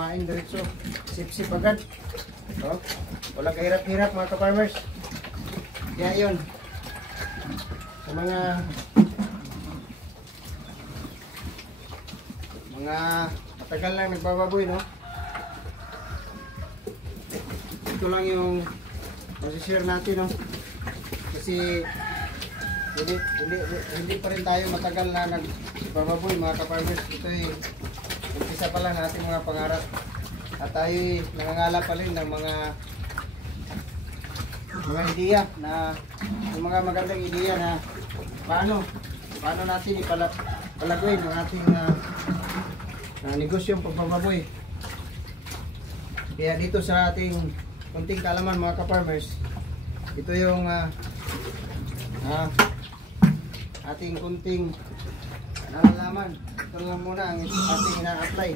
kumain diretso. Sip-sip agad. So, wala kahirap-hirap mga ka-farmers. Kaya yun. Sa mga matagal lang nagbababoy, no? Ito lang yung masishare natin, no? Kasi hindi pa rin tayo matagal na nagbababoy mga ka-farmers. Ito ay umpisa pa lang natin mga pangarap. At tayo nangangalap pa rin ng mga ideya na yung mga magandang ideya na paano natin palaguin ang ating negosyong pagbababoy. Kaya dito sa ating kunting kaalaman mga ka-farmers, ito yung ating kunting nalalaman. Ito lang muna ang ating ina-apply.